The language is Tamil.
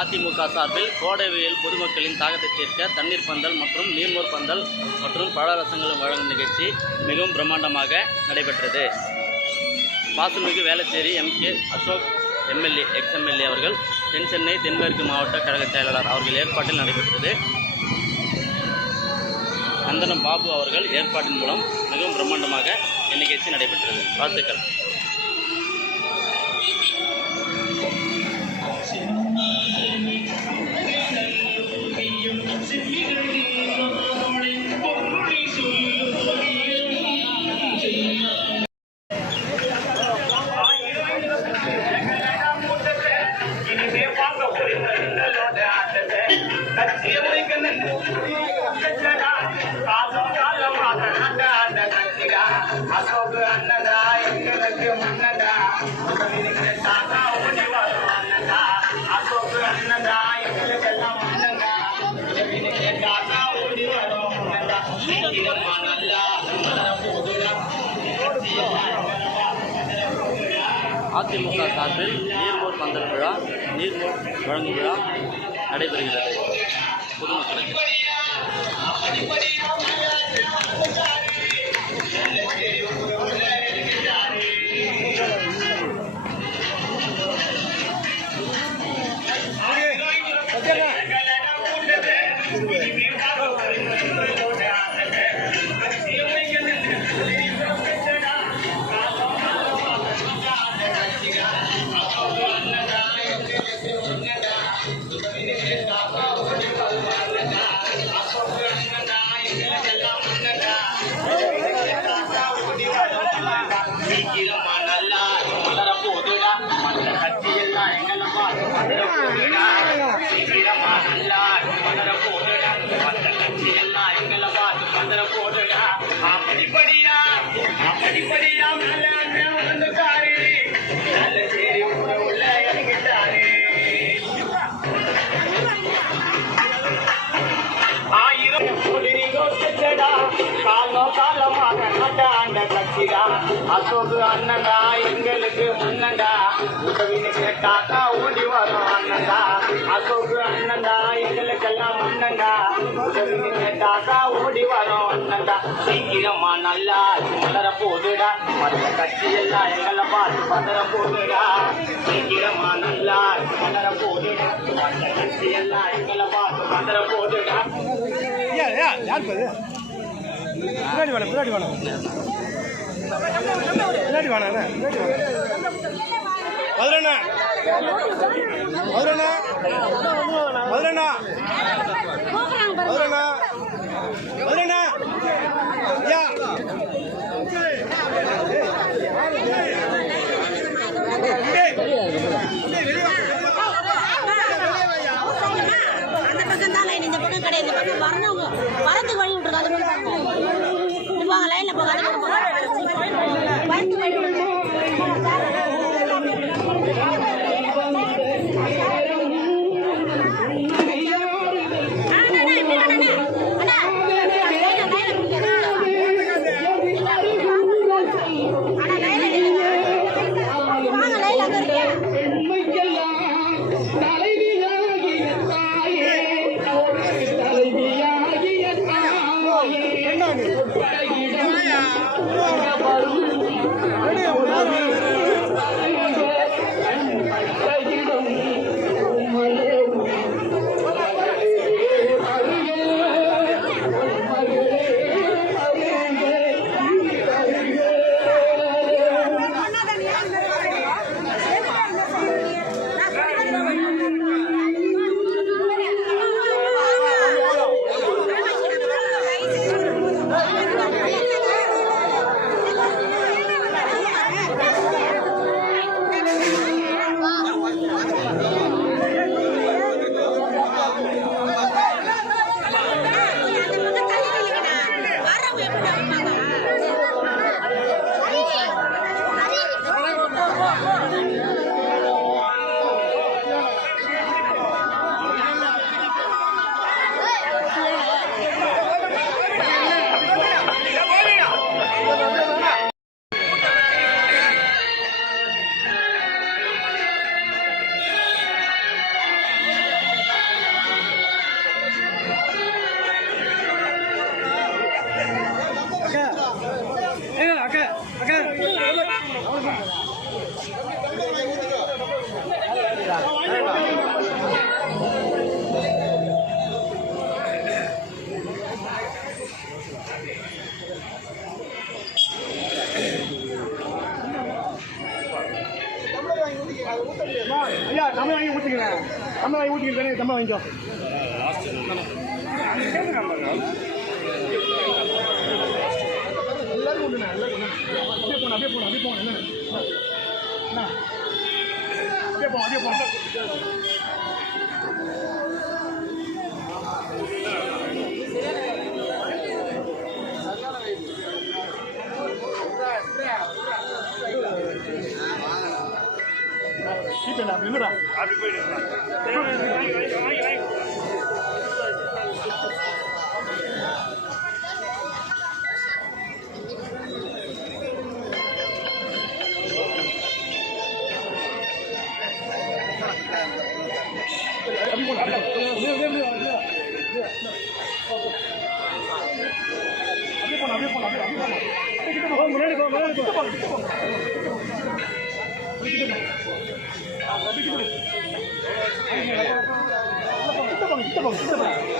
அதிமுக சார்பில் கோடை வெயில் பொதுமக்களின் தாகத்தை தீர்க்க தண்ணீர் பந்தல் மற்றும் நீர்மோர் பந்தல் மற்றும் பழரசங்களும் வழங்கும் நிகழ்ச்சி மிகவும் பிரம்மாண்டமாக நடைபெற்றது. பாசுமிகு Velachery MK Ashok MLA ex MLA அவர்கள் தென் சென்னை தென்மேற்கு மாவட்ட கழக செயலாளர் அவர்கள் ஏற்பாட்டில் நடைபெற்றது. நந்தனம் பாபு அவர்கள் ஏற்பாட்டின் மூலம் மிகவும் பிரம்மாண்டமாக இந்நிகழ்ச்சி நடைபெற்றது. வாழ்த்துக்கள். அதிமுக சார்பில் நீர்மோர் பந்தல் விழா நீர்மோர் வழங்கும் விழா நடைபெறுகிறது. பொதுமக்களுக்கு. சீக்கிரமா Thank you. கட்சிடா அசோக் எங்களுக்கு முன்னண்டா. உதவின்னு கேட்டாக்கா ஓடி வரும் அண்ணடா அசோக் அண்ணடா எங்களுக்கெல்லாம் முன்னண்டா. உதவின்னு கேட்டாக்கா ஓடி வரும் அண்ணடா சீக்கிரமா நல்லா மலர போதுடா. மற்ற கட்சி எல்லாம் எங்களை பார்த்து பதற போதுடா. சீக்கிரமா நல்லா மலர போதுடா. மற்ற கட்சி எல்லாம் எங்களை பார்த்து பதற போதுடா. யார் யார் பின்னாடி வேணும் பின்னாடி வேணும் முன்னாடி வேணாம் பின்னாடி வேணாம் மதுரண்ணா மதுரண்ணா மதுரண்ணா மதுரண்ணா மதுரண்ணா ஐயா டேய், டேய், வெளியே லைன்ல அந்த 我不该以什么呀 தானே தம்பா வாங்கிக்கோ. எல்லாரும் ஒண்ணுண்ணா, அப்படியே போன அப்படியே போன அப்படியே போன என்ன? அப்படியே போன அப்படியே போன சீட்டா என்னடா அப்படி போயிடு அப்படி 这么四百。